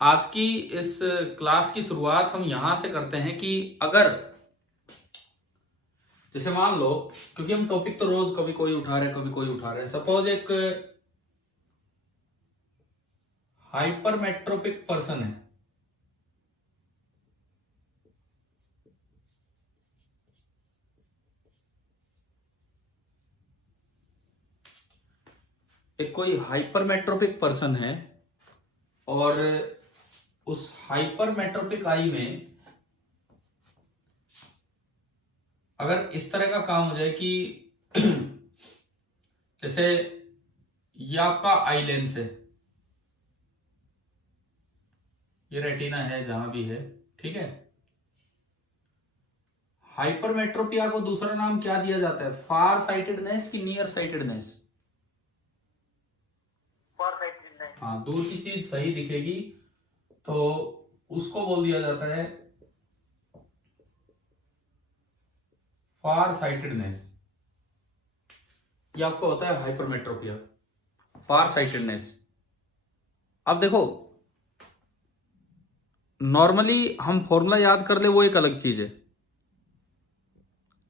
आज की इस क्लास की शुरुआत हम यहां से करते हैं कि अगर जैसे मान लो, क्योंकि हम टॉपिक तो रोज कभी कोई उठा रहे कभी कोई उठा रहे, सपोज एक हाइपरमेट्रोपिक पर्सन है, एक कोई हाइपरमेट्रोपिक पर्सन है और उस हाइपरमेट्रोपिक आई में अगर इस तरह का काम हो जाए कि जैसे ये आपका आई लेंस है, ये रेटिना है जहां भी है, ठीक है। हाइपरमेट्रोपिया को दूसरा नाम क्या दिया जाता है? फार साइटेडनेस की नियर साइटेडनेस? फार साइटेडनेस। हाँ, दूर की चीज सही दिखेगी तो उसको बोल दिया जाता है फार साइटेडनेस। ये आपको होता है हाइपरमेट्रोपिया, फार साइटेडनेस। अब देखो, नॉर्मली हम फॉर्मूला याद कर ले वो एक अलग चीज है,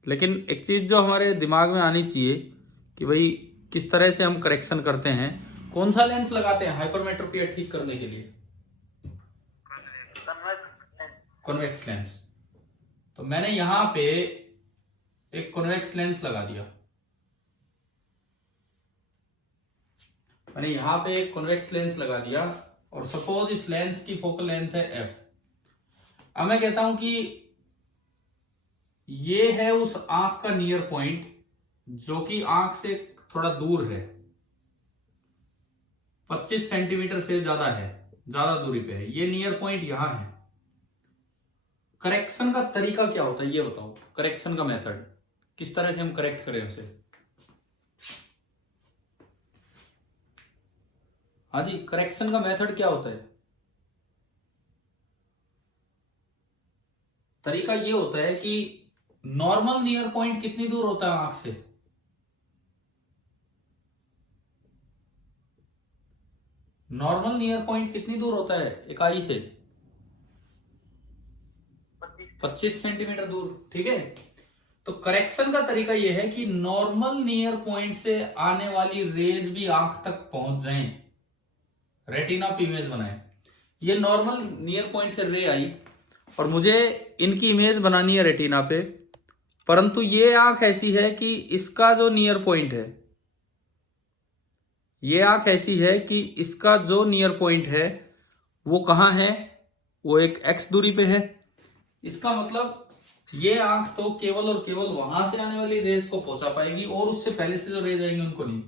लेकिन एक चीज जो हमारे दिमाग में आनी चाहिए कि भाई किस तरह से हम करेक्शन करते हैं। कौन सा लेंस लगाते हैं हाइपरमेट्रोपिया ठीक करने के लिए? Convex lens. तो मैंने यहां पे एक कॉन्वेक्स लेंस लगा दिया, मैंने यहां पे एक कॉन्वेक्स लेंस लगा दिया और सपोज इस लेंस की फोकल लेंथ है f। अब मैं कहता हूं कि ये है उस आंख का नियर पॉइंट जो कि आंख से थोड़ा दूर है, 25 सेंटीमीटर से ज्यादा है, ज्यादा दूरी पे है, ये नियर पॉइंट यहां है। करेक्शन का तरीका क्या होता है ये बताओ, करेक्शन का मेथड किस तरह से हम करेक्ट करें उसे? हाँ जी, करेक्शन का मेथड क्या होता है? तरीका ये होता है कि नॉर्मल नियर पॉइंट कितनी दूर होता है आंख से? नॉर्मल नियर पॉइंट कितनी दूर होता है एक आई से? 25 सेंटीमीटर दूर, ठीक है। तो करेक्शन का तरीका यह है कि नॉर्मल नियर पॉइंट से आने वाली रेज भी आंख तक पहुंच जाएं, रेटिना पे इमेज बनाए। ये नॉर्मल नियर पॉइंट से रे आई और मुझे इनकी इमेज बनानी है रेटिना पे, परंतु ये आंख ऐसी है कि इसका जो नियर पॉइंट है, ये आंख ऐसी है कि इसका जो नियर पॉइंट है वो कहां है? वो एक x दूरी पे है। इसका मतलब ये आंख तो केवल और केवल वहां से आने वाली रेज को पहुंचा पाएगी और उससे पहले से जो रेज आएंगे उनको नहीं।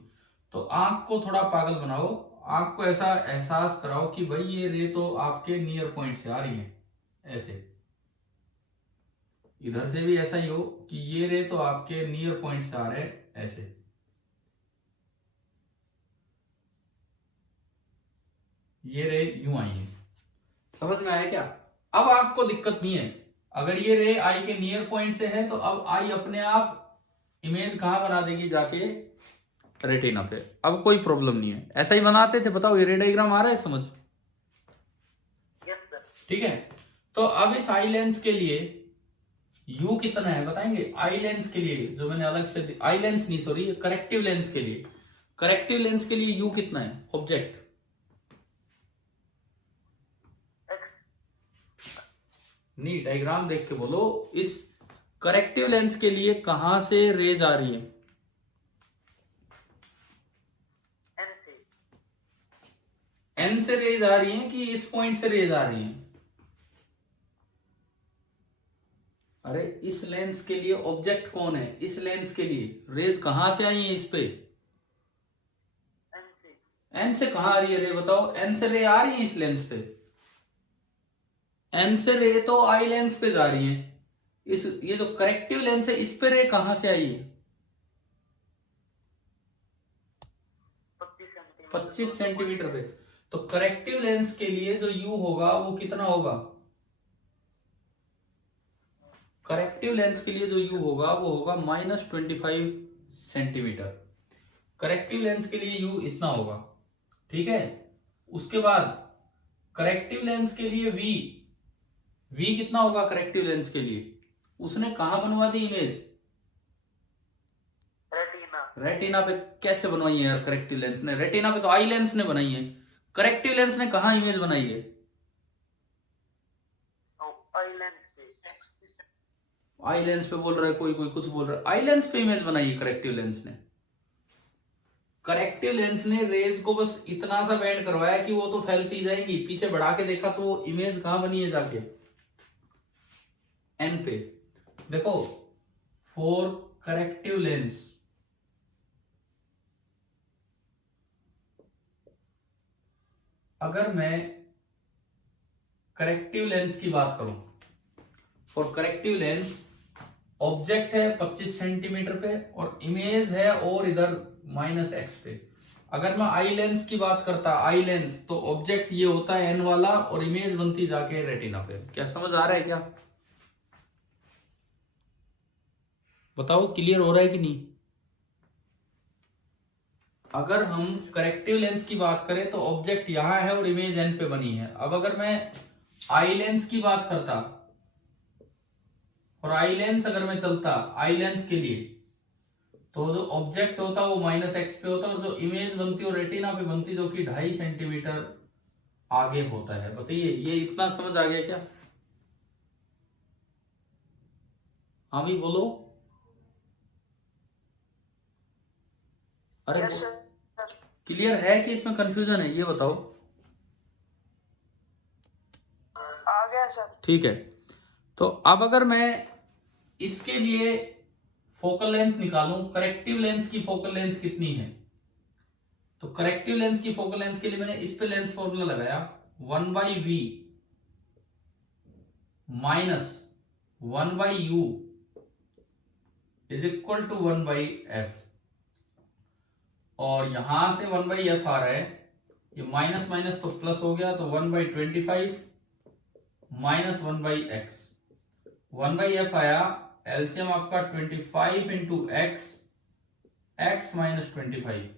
तो आंख को थोड़ा पागल बनाओ, आंख को ऐसा एहसास कराओ कि भाई ये रे तो आपके नियर पॉइंट से आ रही है, ऐसे। इधर से भी ऐसा ही हो कि ये रे तो आपके नियर पॉइंट से आ रहे हैं, ऐसे। ये रे यूं आई है, समझ में आया क्या? अब आपको दिक्कत नहीं है, अगर ये रे आई के नियर पॉइंट से है तो अब आई अपने आप इमेज कहां बना देगी? जाके रेटिना पे। अब कोई प्रॉब्लम नहीं है, ऐसा ही बनाते थे। बताओ, ये रे डायग्राम आ रहा है समझ? ठीक है। तो अब इस आई लेंस के लिए यू कितना है बताएंगे? आई लेंस के लिए जो मैंने अलग से, आई लेंस नहीं सॉरी, करेक्टिव लेंस के लिए, करेक्टिव लेंस के लिए यू कितना है ऑब्जेक्ट? नहीं, डायग्राम देख के बोलो। इस करेक्टिव लेंस के लिए कहां से रेज आ रही है? एन से रेज आ रही है कि इस पॉइंट से रेज आ रही है? अरे इस लेंस के लिए ऑब्जेक्ट कौन है? इस लेंस के लिए रेज कहां से आई है इस पे? एन से कहां आ रही है रे बताओ? एन से रे आ रही है इस लेंस पे? एन से रे तो आई लेंस पे जा रही है। इस ये जो करेक्टिव लेंस है इस पे रे कहां से आई है? 25 सेंटीमीटर पे। तो करेक्टिव लेंस के लिए जो यू होगा वो कितना होगा? करेक्टिव लेंस के लिए जो यू होगा वो होगा -25 सेंटीमीटर। करेक्टिव लेंस के लिए यू इतना होगा, ठीक है। उसके बाद करेक्टिव लेंस के लिए वी कितना होगा करेक्टिव लेंस के लिए? उसने कहा बनवा दी इमेज? रेटिना पे कैसे बनवाई है यार करेक्टिव लेंस ने? रेटिना पे तो आई लेंस ने बनाई है, करेक्टिव लेंस ने कहा इमेज बनाई है? आई लेंस पे बोल रहा है कोई कुछ बोल रहा है, आई लेंस पे इमेज बनाई है करेक्टिव लेंस ने। करेक्टिव लेंस ने रेज को बस इतना सा बेंड करवाया कि वो तो फैलती जाएंगी, पीछे बढ़ा के देखा तो इमेज कहां बनी है जाके? एन पे। देखो फॉर करेक्टिव लेंस अगर मैं करेक्टिव लेंस की बात करूं, फॉर करेक्टिव लेंस ऑब्जेक्ट है 25 सेंटीमीटर पे और इमेज है और इधर -x पे। अगर मैं आई लेंस की बात करता, आई लेंस तो ऑब्जेक्ट ये होता है n वाला और इमेज बनती जाके रेटिना पे। क्या समझ आ रहा है क्या? बताओ क्लियर हो रहा है कि नहीं? अगर हम करेक्टिव लेंस की बात करें तो ऑब्जेक्ट यहां है और इमेज n पे बनी है। अब अगर मैं आई लेंस की बात करता और आई लेंस अगर मैं चलता आई लेंस के लिए, तो जो ऑब्जेक्ट होता वो -x पे होता और जो इमेज बनती वो रेटिना पे बनती, जो कि 2.5 सेंटीमीटर आगे होता है। बताइए ये इतना समझ आ गया क्या? हाँ भी बोलो। अरे क्लियर है कि इसमें कंफ्यूजन है, ये बताओ। आ गया सर। ठीक है, तो अब अगर मैं इसके लिए फोकल लेंथ निकालूं, करेक्टिव लेंस की फोकल लेंथ कितनी है, तो करेक्टिव लेंस की फोकल लेंथ के लिए मैंने इस पे लेंस फॉर्मूला लगाया 1/v minus 1/u is equal to 1/f। और यहां से 1/f आ रहा है, ये माइनस माइनस तो प्लस हो गया, तो 1/25 माइनस 1/x। 1/f आया, एलसीएम आपका 25 इंटू x माइनस 25,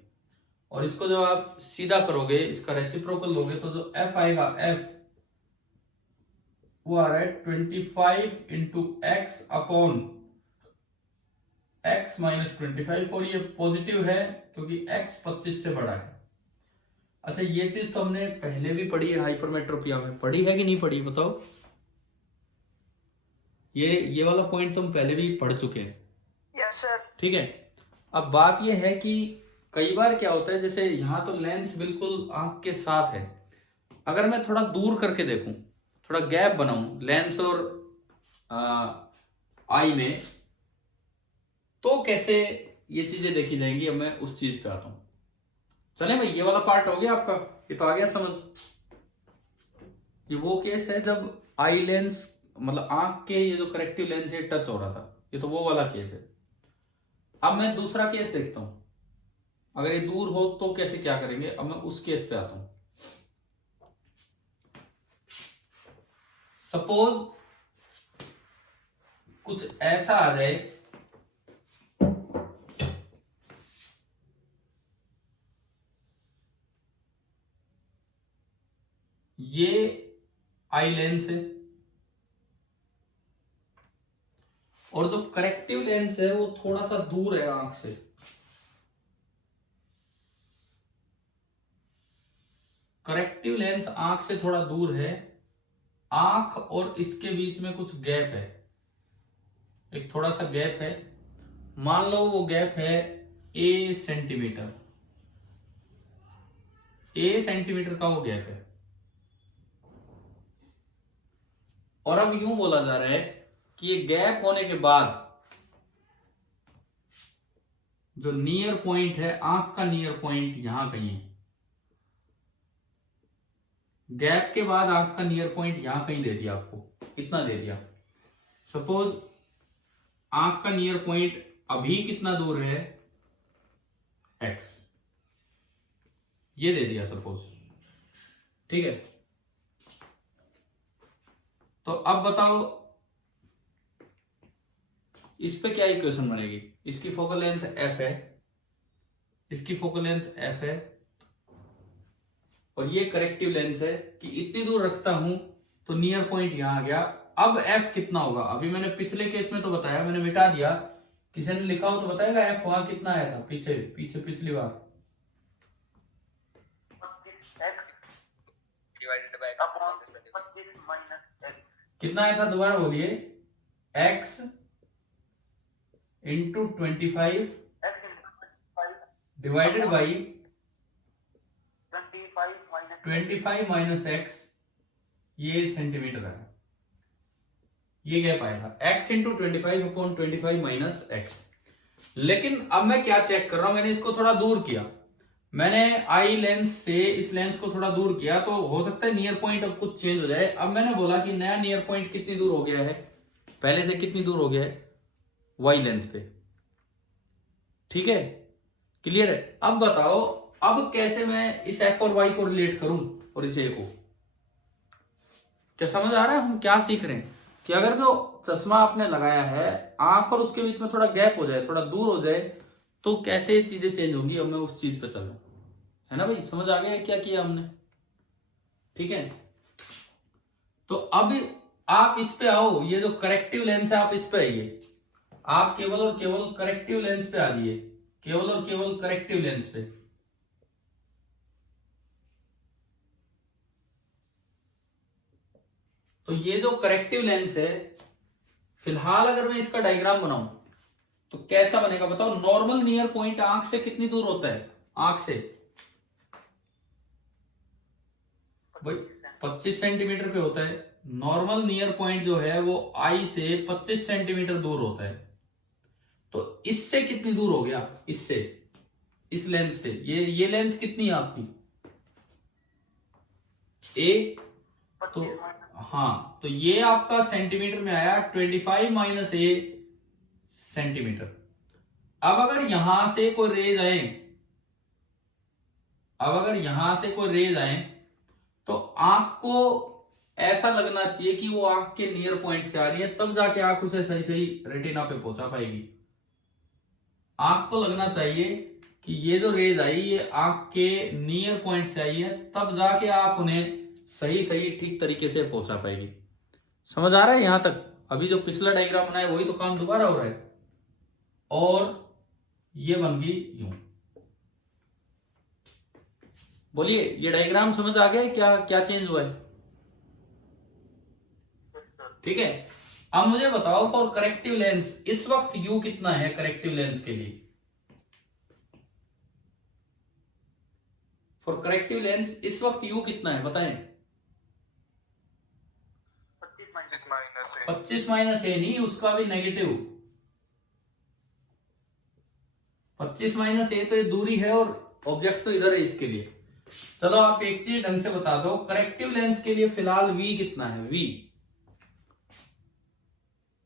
और इसको जब आप सीधा करोगे, इसका रेसिप्रोकल लोगे, तो जो f आएगा f वो आ रहा है 25 into x upon x minus 25, और ये पॉजिटिव है क्योंकि x 25 से बड़ा है। अच्छा ये चीज तो हमने पहले भी पढ़ी है, हाइपरमेट्रोपिया में पढ़ी है कि नहीं पढ़ी बताओ? ये वाला पॉइंट तो हम पहले भी पढ़ चुके हैं। Yes sir. ठीक है, अब बात ये है कि कई बार क्या होता है, जैसे यहां तो लेंस बिल्कुल आंख के साथ है, अगर मैं थोड़ा दूर करके देखूं, थोड़ा गैप बनाऊं लेंस और आई में, तो कैसे ये चीजें देखी जाएंगी? अब मैं उस चीज पे आता हूं। चले भाई, ये वाला पार्ट हो गया आपका, ये तो आ गया समझ। ये वो केस है जब आई लेंस मतलब आंख के ये जो करेक्टिव लेंस है टच हो रहा था, ये तो वो वाला केस है। अब मैं दूसरा केस देखता हूं, अगर ये दूर हो तो कैसे क्या करेंगे, अब मैं उस केस पे आता हूं। सपोज कुछ ऐसा आ जाए, ये आई लेंस है और जो करेक्टिव लेंस है वो थोड़ा सा दूर है आंख से। करेक्टिव लेंस आंख से थोड़ा दूर है, आंख और इसके बीच में कुछ गैप है, एक थोड़ा सा गैप है, मान लो वो गैप है a सेंटीमीटर, a सेंटीमीटर का वो गैप है। और अब यूं बोला जा रहा है कि ये गैप होने के बाद जो नियर पॉइंट है, आंख का नियर पॉइंट यहां कहीं है, गैप के बाद आंख का नियर पॉइंट यहां कहीं दे दिया, आपको इतना दे दिया। सपोज आंख का नियर पॉइंट अभी कितना दूर है, x, ये दे दिया सपोज। ठीक है, तो अब बताओ इस पे क्या इक्वेशन बनेगी? इसकी फोकल लेंथ f है, इसकी फोकल लेंथ f है, और ये करेक्टिव लेंस है कि इतनी दूर रखता हूं तो नियर पॉइंट यहां आ गया। अब एफ कितना होगा, अभी मैंने पिछले केस में तो बताया, मैंने मिटा दिया, किसी ने लिखा हो तो बताएगा एफ वहां कितना आया था पीछे पीछे पिछली बार? कितना आया था दोबारा बोलिए? x into 25 divided by 25 minus x, ये सेंटीमीटर है, ये गैप आया था x into 25 upon 25 minus x. लेकिन अब मैं क्या चेक कर रहा हूं, मैंने इसको थोड़ा दूर किया, मैंने आई लेंस से इस लेंस को थोड़ा दूर किया, तो हो सकता है नियर पॉइंट अब कुछ चेंज हो जाए। अब मैंने बोला कि नया नियर पॉइंट कितनी दूर हो गया है, पहले से कितनी दूर हो गया है, वाई लेंथ पे। ठीक है, क्लियर है? अब बताओ अब कैसे मैं इस एफ और वाई को रिलेट करूं और इस ए को। क्या समझ आ रहा है हम क्या सीख रहे हैं? कि अगर जो चश्मा आपने लगाया है, आंख और उसके बीच में थोड़ा गैप हो जाए, थोड़ा दूर हो जाए, तो कैसे चीजें चेंज होंगी। अब मैं उस चीज पे चल रहा हूं, है ना भाई? समझ आ गया क्या किया हमने? ठीक है, तो अब आप इस पे आओ, ये जो करेक्टिव लेंस है आप इस पे आइए, आप केवल और केवल करेक्टिव लेंस पे आ जाइए, केवल और केवल करेक्टिव लेंस पे। तो ये जो करेक्टिव लेंस है, फिलहाल अगर मैं इसका डायग्राम बनाऊं तो कैसा बनेगा बताओ? नॉर्मल नियर पॉइंट आंख से कितनी दूर होता है? आंख से भाई 25 सेंटीमीटर पे होता है। नॉर्मल नियर पॉइंट जो है वो आई से 25 सेंटीमीटर दूर होता है। तो इससे कितनी दूर हो गया? इससे, इस लेंथ से, ये लेंथ कितनी है आपकी? ए, तो हाँ, तो ये आपका सेंटीमीटर में आया 25 माइनस ए सेंटीमीटर। अब अगर यहां से कोई रेज आए, अब अगर यहां से कोई रेज आए तो आंख को ऐसा लगना चाहिए कि वो आंख के नियर पॉइंट से आ रही है, तब जाके आंख उसे सही सही रेटिना पे पहुंचा पाएगी। आंख को लगना चाहिए कि ये जो रेज आई ये आंख के नियर पॉइंट से आई है, तब जाके आप उन्हें सही सही ठीक तरीके से पहुंचा पाएगी। समझ आ रहा है यहां तक? अभी जो पिछला डायग्राम बनाया वही तो काम दोबारा हो रहा है। और ये बन गई यूं। बोलिए, ये डायग्राम समझ आ गया? क्या क्या चेंज हुआ है? ठीक है, अब मुझे बताओ फॉर करेक्टिव लेंस इस वक्त यू कितना है करेक्टिव लेंस के लिए? फॉर करेक्टिव लेंस इस वक्त यू कितना है बताएं? 25 माइनस ए नहीं, उसका भी नेगेटिव। 25 माइनस ए तो ये दूरी है और ऑब्जेक्ट तो इधर है इसके लिए। चलो आप एक चीज ढंग से बता दो, करेक्टिव लेंस के लिए फिलहाल v कितना है? v,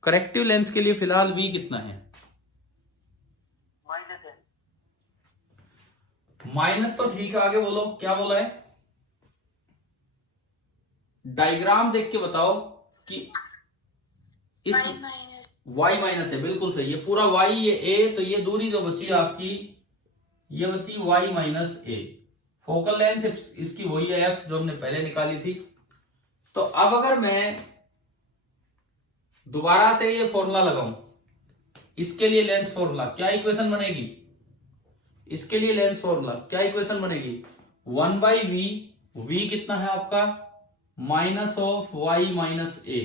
करेक्टिव लेंस के लिए फिलहाल v कितना है? माइनस तो ठीक है, आगे बोलो क्या बोला है? डायग्राम देख के बताओ कि इस y माइनस है, बिल्कुल सही है, पूरा y ये a, तो ये दूरी जो बची आपकी ये बची y minus a। Focal length इसकी वही है f जो हमने पहले निकाली थी। तो अब अगर मैं दोबारा से ये फॉर्मूला लगाऊं, इसके लिए लेंस फॉर्मूला, क्या इक्वेशन बनेगी? इसके लिए लेंस फॉर्मूला क्या इक्वेशन बनेगी? 1 बाई वी, वी कितना है आपका? Minus of Y minus A,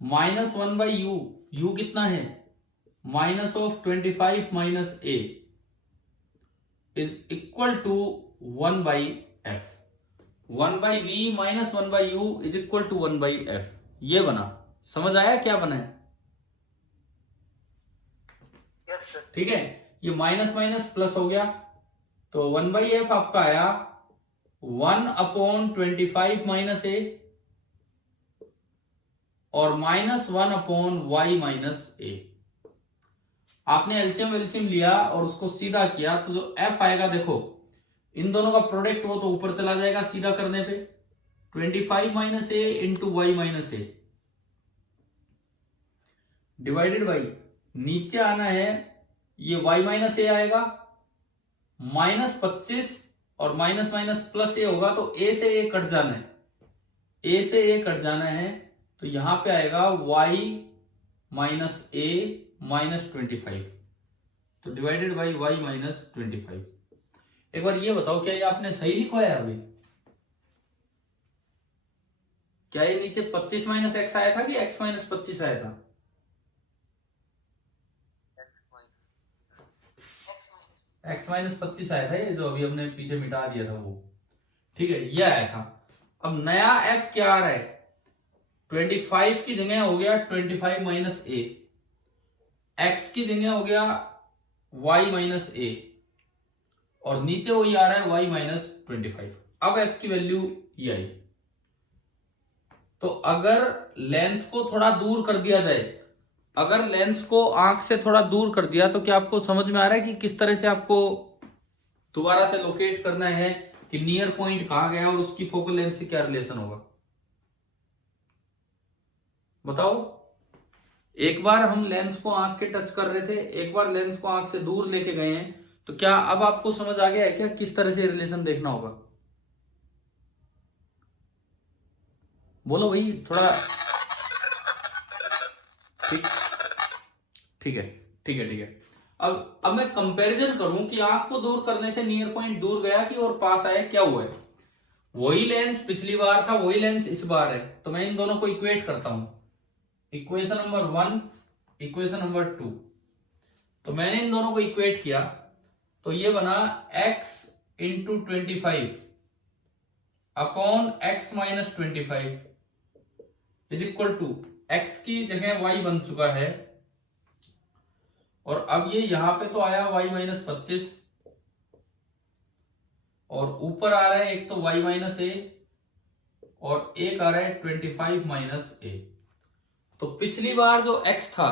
minus 1 by U, U कितना है? Minus of 25 minus A is equal to 1 by F. 1 by V minus 1 by U is equal to 1 by F. ये बना, समझ आया क्या बना है? ठीक है, ये माइनस माइनस प्लस हो गया, तो 1 बाई एफ आपका आया 1 अपॉन 25 माइनस ए और माइनस 1 अपॉन वाई माइनस ए। आपने एलसीएम वेलसीएम लिया और उसको सीधा किया तो जो एफ आएगा, देखो इन दोनों का प्रोडक्ट हो तो ऊपर चला जाएगा सीधा करने पे, 25 minus A into Y minus A divided by, नीचे आना है ये y माइनस ए आएगा, माइनस 25 और माइनस माइनस प्लस ए होगा, तो ए से ए कट जाना है, ए से ए कट जाना है, तो यहां पे आएगा y माइनस ए माइनस 25, तो डिवाइडेड बाई y माइनस 25। एक बार ये बताओ, क्या ये आपने सही लिखा है अभी? क्या ये नीचे 25 माइनस एक्स आया था कि x माइनस 25 आया था? x माइनस 25 आया था, ये जो अभी हमने पीछे मिटा दिया था वो, ठीक है, ये आया था। अब नया f क्या आ रहा है? 25 की जगह हो गया 25 माइनस ए, एक्स की जगह हो गया y माइनस ए, और नीचे वही आ रहा है y माइनस 25। अब f की वैल्यू ये आई। तो अगर लेंस को थोड़ा दूर कर दिया जाए, अगर लेंस को आंख से थोड़ा दूर कर दिया, तो क्या आपको समझ में आ रहा है कि किस तरह से आपको दोबारा से लोकेट करना है कि नियर पॉइंट कहां गया और उसकी फोकल लेंथ से क्या रिलेशन होगा? बताओ। एक बार हम लेंस को आंख के टच कर रहे थे, एक बार लेंस को आंख से दूर लेके गए हैं, तो क्या अब आपको समझ आ गया है क्या किस तरह से रिलेशन देखना होगा? बोलो भाई थोड़ा। ठीक ठीक है, ठीक है, ठीक है। अब मैं कंपैरिजन करूं कि आंख को दूर करने से नियर पॉइंट दूर गया कि और पास आया, क्या हुआ है? वही लेंस पिछली बार था, वही लेंस इस बार है, तो मैं इन दोनों को इक्वेट करता हूं। Equation number 1, equation number 2। तो मैंने इन दोनों को इक्वेट किया, तो ये बना x into 25 upon x minus 25 is equal to x की जगह y बन चुका है, और अब ये यहां पे तो आया y माइनस 25, और ऊपर आ रहा है एक तो y माइनस ए और एक आ रहा है 25 माइनस ए। तो पिछली बार जो x था,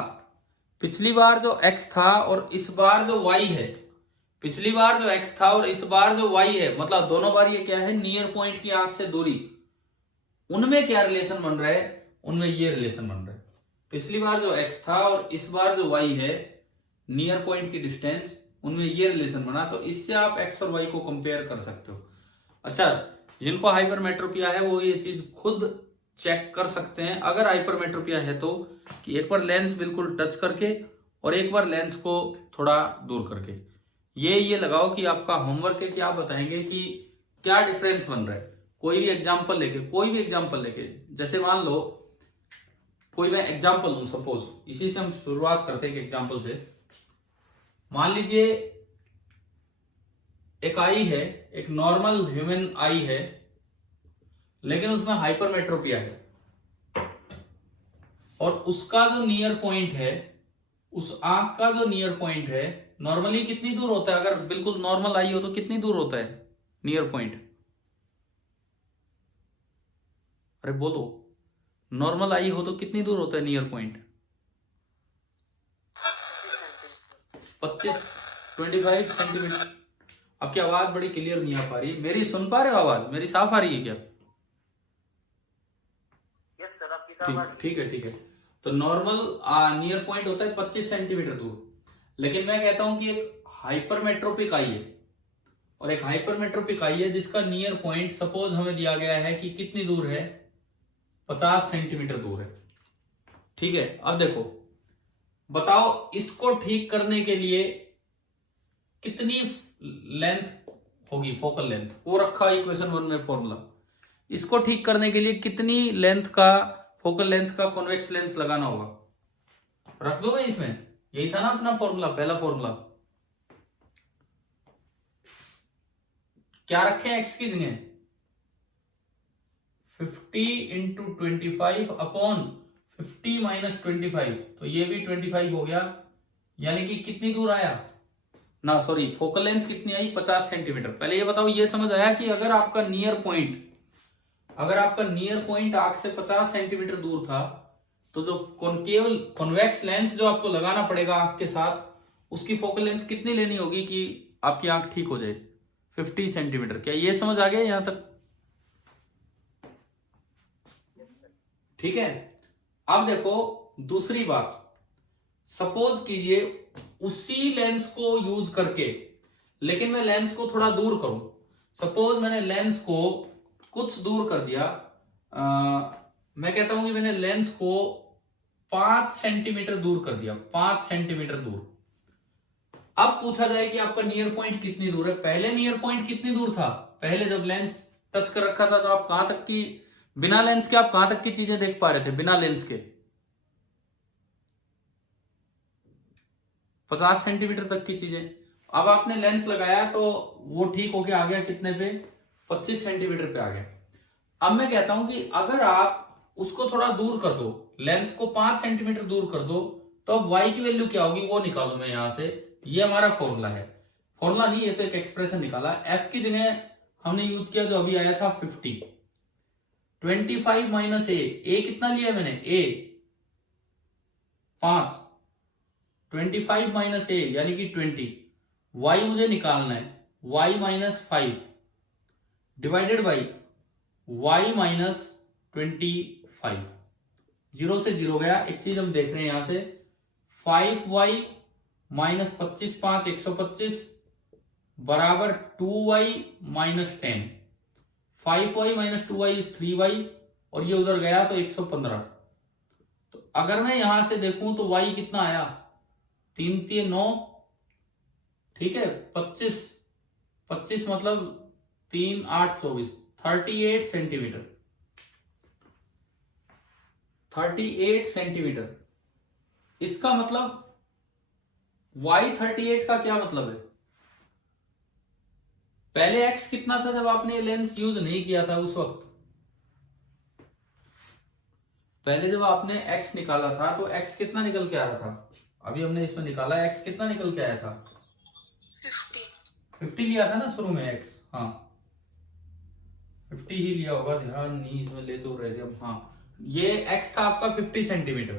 पिछली बार जो x था और इस बार जो y है, पिछली बार जो x था और इस बार जो y है, मतलब दोनों बार ये क्या है, नियर पॉइंट की आंख से दूरी, उनमें क्या रिलेशन बन रहा है? उनमें ये रिलेशन बन रहा है। पिछली बार जो x था और इस बार जो y है, नियर पॉइंट की डिस्टेंस, उनमें ये रिलेशन बना। तो इससे आप x और y को कंपेयर कर सकते हो। अच्छा, जिनको हाइपरमेट्रोपिया है वो ये चीज खुद चेक कर सकते हैं, अगर हाइपरमेट्रोपिया है तो, कि एक बार लेंस बिल्कुल टच करके और एक बार लेंस को थोड़ा दूर करके। ये लगाओ कि आपका होमवर्क है कि आप बताएंगे कि क्या डिफरेंस बन रहा है। कोई भी एग्जांपल लेके, कोई भी एग्जांपल लेके, जैसे मान लो कोई मैं एग्जांपल लूं, सपोज इसी से हम शुरुआत करते हैं, एग्जांपल से। मान लीजिए एक आई है, एक नॉर्मल ह्यूमन आई है, लेकिन उसमें हाइपरमेट्रोपिया है, और उसका जो नियर पॉइंट है, उस आंख का जो नियर पॉइंट है, नॉर्मली कितनी दूर होता है? अगर बिल्कुल नॉर्मल आई हो तो कितनी दूर होता है नियर पॉइंट? अरे बोलो, नॉर्मल आई हो तो कितनी दूर होता है नियर पॉइंट? 25 सेंटीमीटर। आपकी आवाज बड़ी क्लियर नहीं आ पा रही, मेरी सुन पा रहे हो? आवाज मेरी साफ आ रही है क्या? ठीक है, ठीक है। तो नॉर्मल नियर पॉइंट होता है 25 सेंटीमीटर दूर, लेकिन मैं कहता हूं कि एक हाइपरमेट्रोपिक आई है, और एक हाइपरमेट्रोपिक आई है जिसका नियर पॉइंट सपोज हमें दिया गया है कि कितनी दूर है, 50 सेंटीमीटर दूर है। ठीक है, अब देखो, बताओ इसको ठीक करने के लिए कितनी लेंथ होगी, फोकल लेंथ, वो रखा इक्वेशन 1 में फॉर्मूला। इसको ठीक करने के लिए कितनी लेंथ का, फोकल लेंथ का कॉन्वेक्स लेंस लगाना होगा? रख दो मैं इसमें, यही था ना अपना फॉर्मूला, पहला फॉर्मूला। क्या रखे एक्स की जगह? 50 इंटू 25 अपॉन 50 माइनस 25, तो ये भी 25 हो गया, यानी कि कितनी दूर आया ना, सॉरी, फोकल लेंथ कितनी आई? 50 सेंटीमीटर। पहले ये बताओ, ये समझ आया कि अगर आपका नियर पॉइंट, अगर आपका नियर पॉइंट आंख से 50 सेंटीमीटर दूर था, तो जो कॉन्केव कॉन्वेक्स लेंस जो आपको लगाना पड़ेगा आंख के साथ, उसकी फोकल लेंथ कितनी लेनी होगी कि आपकी आंख ठीक हो जाए? 50 सेंटीमीटर। क्या ये समझ आ गया यहां तक? ठीक है। अब देखो दूसरी बात, सपोज कीजिए उसी लेंस को यूज करके, लेकिन मैं लेंस को थोड़ा दूर करूं, सपोज मैंने लेंस को कुछ दूर कर दिया, मैं कहता हूं कि मैंने लेंस को 5 सेंटीमीटर दूर कर दिया, 5 सेंटीमीटर दूर। अब पूछा जाए कि आपका नियर पॉइंट कितनी दूर है। पहले नियर पॉइंट कितनी दूर था, पहले जब लेंस टच कर रखा था तो आप कहां तक की, बिना लेंस के आप कहां तक की चीजें देख पा रहे थे, बिना लेंस के 50 सेंटीमीटर तक की चीजें। अब आपने लेंस लगाया तो वो ठीक होके आ गया कितने पे, 25 सेंटीमीटर पे आ गया। अब मैं कहता हूं कि अगर आप उसको थोड़ा दूर कर दो, लेंस को 5 सेंटीमीटर दूर कर दो, तो अब y की वैल्यू क्या होगी वो निकालू मैं यहां से। ये हमारा फॉर्मूला है, फॉर्मूला नहीं, ये तो एक एक्सप्रेशन निकाला। f की जगह हमने यूज किया जो अभी आया था 50, 25 माइनस a कितना लिया मैंने, a 5, 25 माइनस a यानी कि 20, y मुझे निकालना है, y minus 5 divided by y minus 25, 0 से 0 गया। एक चीज हम देख रहे हैं यहां से, 5y माइनस 25, 5 125 बराबर 2y minus 10, 5y minus 2y is 3y, और ये उधर गया तो 115। तो अगर मैं यहां से देखूं तो y कितना आया, 3 3 9, ठीक है, 25 25 मतलब 3 8 24, 38 सेंटीमीटर, 38 सेंटीमीटर। इसका मतलब y 38 का क्या मतलब है, पहले x कितना था जब आपने लेंस यूज नहीं किया था उस वक्त, पहले जब आपने x निकाला था तो x कितना निकल के आ रहा था, अभी हमने इसमें निकाला x कितना निकल के आया था, 50 लिया था ना शुरू में x, हाँ 50 ही लिया होगा, ध्यान नहीं इसमें ले तो रहे थे हम, हाँ ये x था आपका 50 सेंटीमीटर।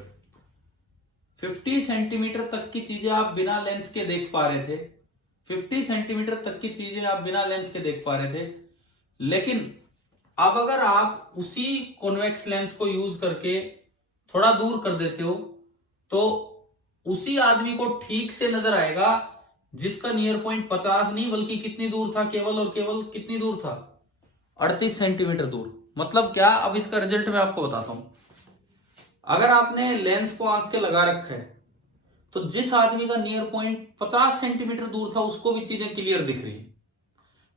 50 सेंटीमीटर तक की चीजें आप बिना लेंस के देख पा रहे थे, 50 सेंटीमीटर तक की चीजें आप बिना लेंस के देख पा रहे थे। लेकिन अब अगर आप उसी कॉन्वेक्स लेंस को यूज करके थोड़ा दूर कर देते हो तो उसी आदमी को ठीक से नजर आएगा जिसका नियर पॉइंट 50 नहीं बल्कि कितनी दूर था, केवल और केवल कितनी दूर था, 38 सेंटीमीटर दूर। मतलब क्या, अब इसका रिजल्ट मैं आपको बताता हूं। अगर आपने लेंस को आंख के लगा रखा है तो जिस आदमी का नियर पॉइंट 50 सेंटीमीटर दूर था उसको भी चीजें क्लियर दिख रही है।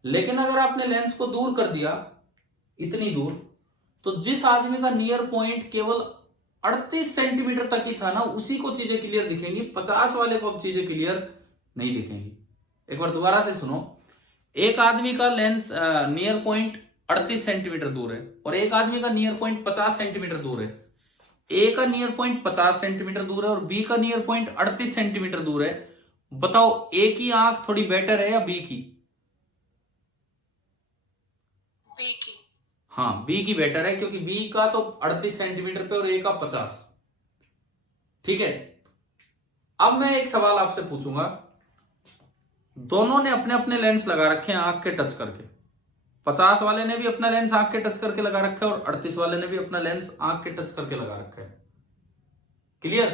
लेकिन अगर आपने लेंस को दूर कर दिया इतनी दूर, तो जिस आदमी का नियर पॉइंट केवल 38 सेंटीमीटर तक ही था ना, उसी को चीजें क्लियर दिखेंगी, 50 वाले को अब चीजें क्लियर नहीं दिखेंगी। एक बार दोबारा से सुनो, एक आदमी का लेंस नियर पॉइंट 38 सेंटीमीटर दूर है और एक आदमी का नियर पॉइंट 50 सेंटीमीटर दूर है। ए का नियर पॉइंट 50 सेंटीमीटर दूर है और बी का नियर पॉइंट 38 सेंटीमीटर दूर है। बताओ ए की आंख थोड़ी बेटर है या बी की? बी की। हाँ बी की बेटर है, क्योंकि बी का तो 38 सेंटीमीटर पे और ए का 50। ठीक है, अब मैं एक सवाल आपसे पूछूंगा, दोनों ने अपने अपने लेंस लगा रखे हैं आंख के टच करके, 50 वाले ने भी अपना लेंस आंख के टच करके लगा रखा है और 38 वाले ने भी अपना लेंस आंख के टच करके लगा रखा है। क्लियर?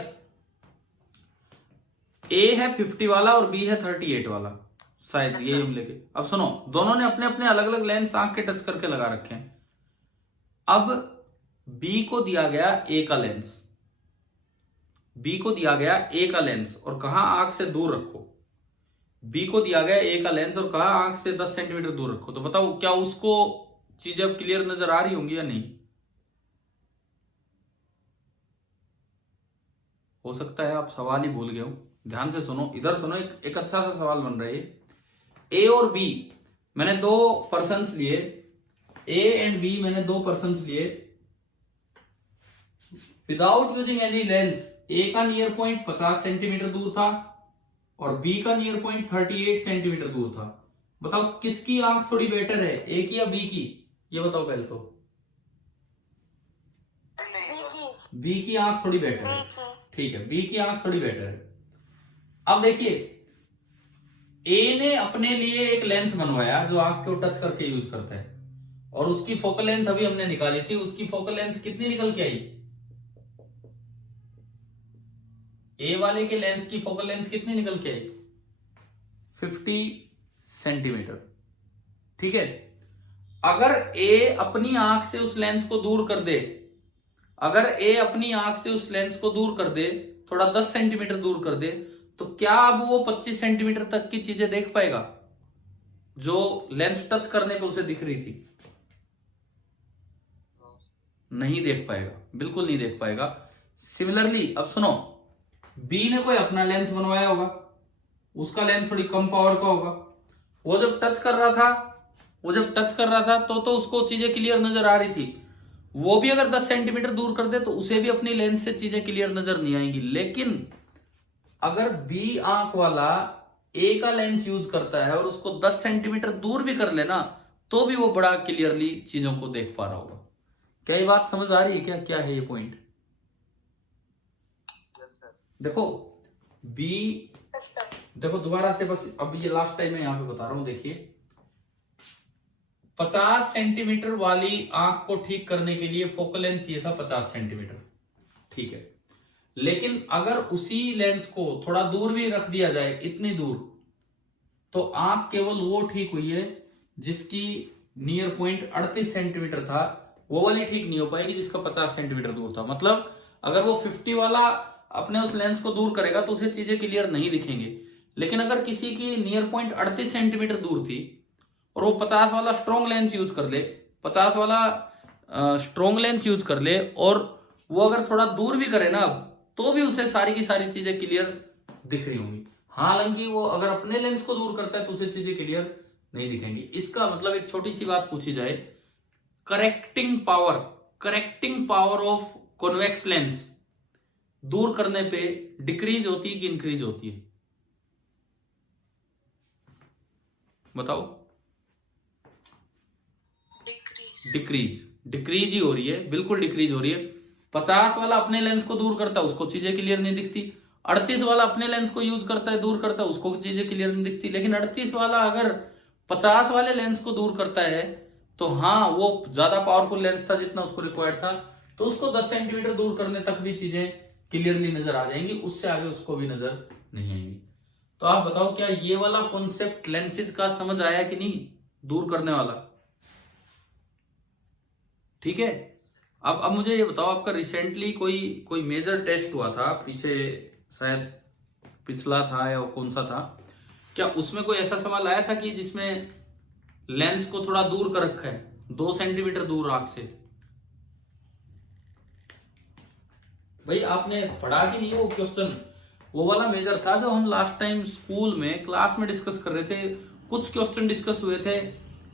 ए है 50 वाला और बी है 38 वाला, शायद ये हम लेके। अब सुनो, दोनों ने अपने अपने अलग अलग लेंस आंख के टच करके लगा रखे हैं। अब बी को दिया गया ए का लेंस, बी को दिया गया ए का लेंस और कहा आंख से दूर रखो। बी को दिया गया ए का लेंस और कहा आंख से 10 सेंटीमीटर दूर रखो। तो बताओ क्या उसको चीजें अब क्लियर नजर आ रही होंगी या नहीं? हो सकता है आप सवाल ही भूल गए हो, ध्यान से सुनो, इधर सुनो, एक अच्छा सा सवाल बन रहा है। ए और बी मैंने दो पर्सन्स लिए, ए एंड बी मैंने दो पर्सन्स लिए, विदाउट यूजिंग एनी लेंस। ए का नियर पॉइंट 50 सेंटीमीटर दूर था और बी का नियर पॉइंट 38 सेंटीमीटर दूर था। बताओ किसकी आंख थोड़ी बेटर है, ए की या बी की? ये बताओ पहले तो। बी की आंख थोड़ी बेटर है, ठीक है, बी की आंख थोड़ी बेटर है। अब देखिए, ए ने अपने लिए एक लेंस बनवाया जो आंख को टच करके यूज करता है और उसकी फोकल लेंथ अभी हमने निकाली थी, उसकी फोकल लेंथ कितनी निकल के आई? ए वाले के लेंस की फोकल लेंथ कितनी निकल के आई? 50 सेंटीमीटर। ठीक है। अगर ए अपनी आंख से उस लेंस को दूर कर दे, अगर ए अपनी आंख से उस लेंस को दूर कर दे, थोड़ा 10 सेंटीमीटर दूर कर दे, तो क्या अब वो 25 सेंटीमीटर तक की चीजें देख पाएगा जो लेंस टच करने पे उसे दिख रही थी? नहीं देख पाएगा, बिल्कुल नहीं देख पाएगा। सिमिलरली अब सुनो, बी ने कोई अपना लेंस बनवाया होगा, उसका लेंस थोड़ी कम पावर का होगा, वो जब टच कर रहा था तो उसको चीजें क्लियर नजर आ रही थी। वो भी अगर 10 सेंटीमीटर दूर कर दे तो उसे भी अपनी लेंस से चीजें क्लियर नजर नहीं आएंगी। लेकिन अगर बी आंख वाला ए का लेंस यूज करता है और उसको 10 सेंटीमीटर दूर भी कर लेना, तो भी वो बड़ा क्लियरली चीजों को देख पा रहा होगा। क्या ये बात समझ आ रही है? क्या क्या है ये पॉइंट? देखो बी, देखो दोबारा से, बस अब ये लास्ट टाइम मैं यहां पे बता रहा हूं। देखिए 50 सेंटीमीटर वाली आंख को ठीक करने के लिए फोकल लेंथ चाहिए था 50 सेंटीमीटर, ठीक है। लेकिन अगर उसी लेंस को थोड़ा दूर भी रख दिया जाए, इतनी दूर, तो आंख केवल वो ठीक हुई है जिसकी नियर पॉइंट 38 सेंटीमीटर था, वो वाली ठीक नहीं हो पाएगी जिसका 50 सेंटीमीटर दूर था। मतलब अगर वो 50 वाला अपने उस लेंस को दूर करेगा तो उसे चीजें क्लियर नहीं दिखेंगे। लेकिन अगर किसी की नियर पॉइंट 38 सेंटीमीटर दूर थी और वो 50 वाला स्ट्रॉन्ग लेंस यूज कर ले, 50 वाला स्ट्रॉन्ग लेंस यूज कर ले, और वो अगर थोड़ा दूर भी करे ना, तो भी उसे सारी की सारी चीजें क्लियर दिख रही होंगी। हालांकि वो अगर अपने लेंस को दूर करता है तो उसे चीजें क्लियर नहीं दिखेंगी। इसका मतलब एक छोटी सी बात पूछी जाए, correcting power of convex lens दूर करने पे डिक्रीज होती है कि इंक्रीज होती है? बताओ। डिक्रीज ही हो रही है, बिल्कुल डिक्रीज हो रही है। 50 वाला अपने लेंस को दूर करता है, उसको चीजें क्लियर नहीं दिखती। 38 वाला अपने लेंस को यूज करता है, दूर करता है, उसको चीजें क्लियर नहीं दिखती। लेकिन 38 वाला अगर 50 वाले लेंस को दूर करता है तो हाँ, वो ज्यादा पावरफुल लेंस था जितना उसको रिक्वायर्ड था, तो उसको 10 सेंटीमीटर दूर करने तक भी चीजें क्लियरली नजर आ जाएंगी, उससे आगे उसको भी नजर नहीं आएंगी। तो आप बताओ, क्या ये वाला कॉन्सेप्ट लेंसेज का समझ आया कि नहीं, दूर करने वाला? ठीक है। अब मुझे ये बताओ, आपका रिसेंटली कोई मेजर टेस्ट हुआ था पीछे, शायद पिछला था या कौन सा था, क्या उसमें कोई ऐसा सवाल आया था कि जिसमें लेंस को थोड़ा दूर कर रखा है, 2 सेंटीमीटर दूर आंख से? भाई आपने पढ़ा कि नहीं वो क्वेश्चन? वो वाला मेजर था जो हम लास्ट टाइम स्कूल में क्लास में डिस्कस कर रहे थे। कुछ क्वेश्चन डिस्कस हुए थे,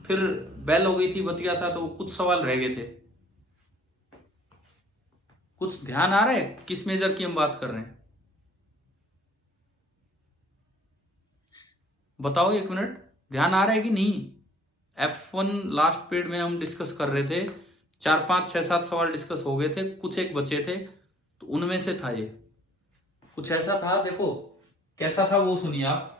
फिर बेल हो गई थी, बच गया था, तो कुछ सवाल रह गए थे। कुछ ध्यान आ रहा है किस मेजर की हम बात कर रहे हैं? बताओ, 1 मिनट, ध्यान आ रहा है कि नहीं? F1 लास्ट पीरियड में हम डिस्कस कर रहे थे, 4 5 6 7 सवाल डिस्कस हो गए थे, कुछ एक बचे थे, तो उनमें से था ये, कुछ ऐसा था। देखो कैसा था वो सुनिए आप,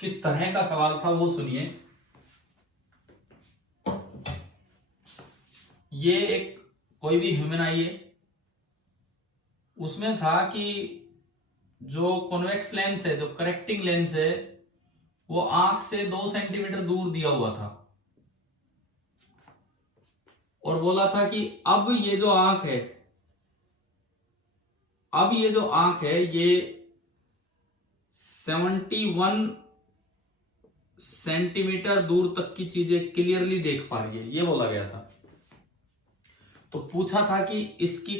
किस तरह का सवाल था वो सुनिए। ये एक कोई भी ह्यूमन आई है, उसमें था कि जो कॉन्वेक्स लेंस है, जो करेक्टिंग लेंस है, वो आंख से 2 सेंटीमीटर दूर दिया हुआ था, और बोला था कि अब ये जो आंख है, ये 71 सेंटीमीटर दूर तक की चीजें क्लियरली देख पा रही है, ये बोला गया था। तो पूछा था कि इसकी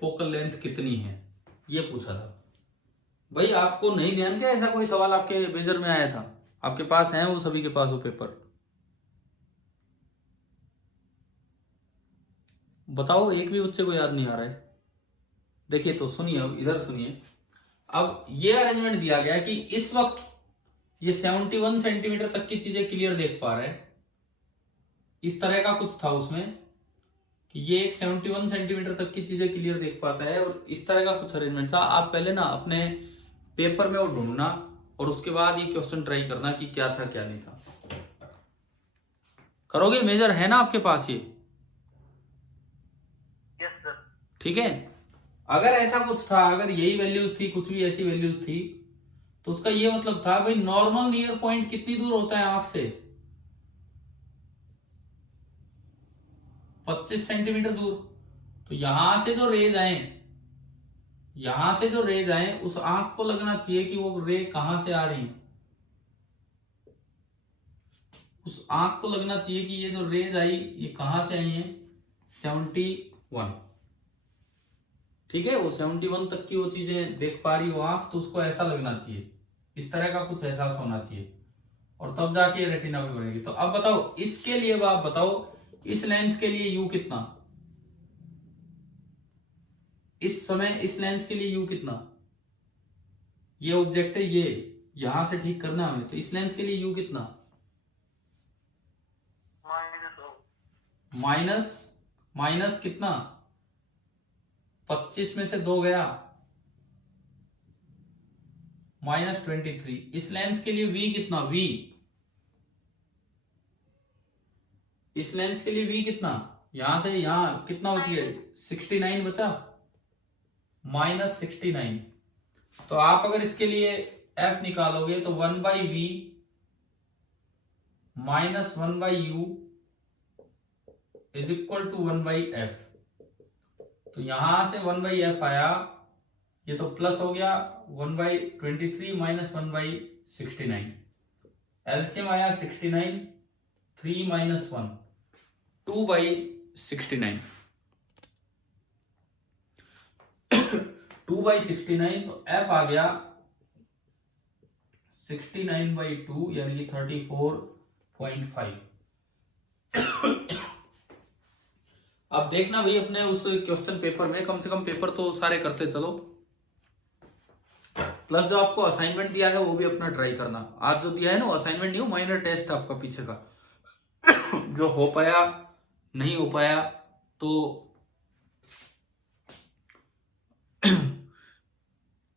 फोकल लेंथ कितनी है, ये पूछा था। भाई आपको नहीं ध्यान क्या, ऐसा कोई सवाल आपके मेजर में आया था? आपके पास है वो, सभी के पास वो पेपर? बताओ, एक भी बच्चे को याद नहीं आ रहा है? देखिए तो सुनिए, अब इधर सुनिए। अब ये अरेंजमेंट दिया गया कि इस वक्त ये 71 सेंटीमीटर तक की चीजें क्लियर देख पा रहा है, इस तरह का कुछ था उसमें कि ये एक 71 सेंटीमीटर तक की चीजें क्लियर देख पाता है, और इस तरह का कुछ अरेंजमेंट था। आप पहले ना अपने पेपर में वो ढूंढना, और उसके बाद ये क्वेश्चन ट्राई करना कि क्या था क्या नहीं था। करोगे? मेजर है ना आपके पास ये? Yes sir. ठीक है। अगर ऐसा कुछ था, अगर यही वैल्यूज थी, कुछ भी ऐसी वैल्यूज थी, तो उसका ये मतलब था भाई नॉर्मल नियर पॉइंट कितनी दूर होता है आंख से, 25 सेंटीमीटर दूर। तो यहां से जो रेज आए उस आंख को लगना चाहिए कि वो रे कहां से आ रही है, उस आंख को लगना चाहिए कि ये जो रेज आई ये कहां से आई है, 71। ठीक है, वो 71 तक की वो चीजें देख पा रही हो आंख, तो उसको ऐसा लगना चाहिए, इस तरह का कुछ एहसास होना चाहिए, और तब जाके रेटिना भी बनेगी। तो अब बताओ इसके लिए, आप बताओ इस लेंस के लिए यू कितना, इस समय इस लेंस के लिए यू कितना, ये ऑब्जेक्ट है, ये यहां से ठीक करना है हमें, तो इस लेंस के लिए यू कितना, माइनस माइनस कितना, 25 में से 2 गया, -23। इस लेंस के लिए v कितना, v इस लेंस के लिए v कितना, यहां से यहां कितना बच गया, 69 बचा, -69। तो आप अगर इसके लिए f निकालोगे तो 1/v -1/u is equal to 1/f। तो यहां से 1/f आया, ये तो प्लस हो गया, 1/23 - 1/69, एलसीएम आया 69, 3 - 1 2/69 2/69। तो f आ गया 69/2 यानी कि 34.5। अब देखना भाई अपने उस क्वेश्चन पेपर में कम से कम पेपर तो सारे करते चलो, प्लस जो आपको असाइनमेंट दिया है वो भी अपना ट्राई करना। आज जो दिया है ना असाइनमेंट नहीं हो, माइनर टेस्ट आपका पीछे का जो हो पाया नहीं हो पाया तो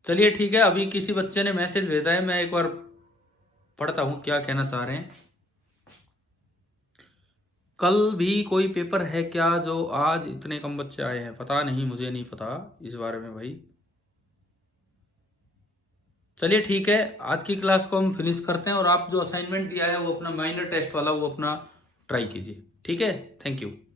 चलिए ठीक है। अभी किसी बच्चे ने मैसेज भेजा है, मैं एक बार पढ़ता हूं क्या कहना चाह रहे हैं। कल भी कोई पेपर है क्या जो आज इतने कम बच्चे आए हैं, पता नहीं, मुझे नहीं पता इस बारे में भाई। चलिए ठीक है, आज की क्लास को हम फिनिश करते हैं, और आप जो असाइनमेंट दिया है वो अपना माइनर टेस्ट वाला वो अपना ट्राई कीजिए। ठीक है, थैंक यू।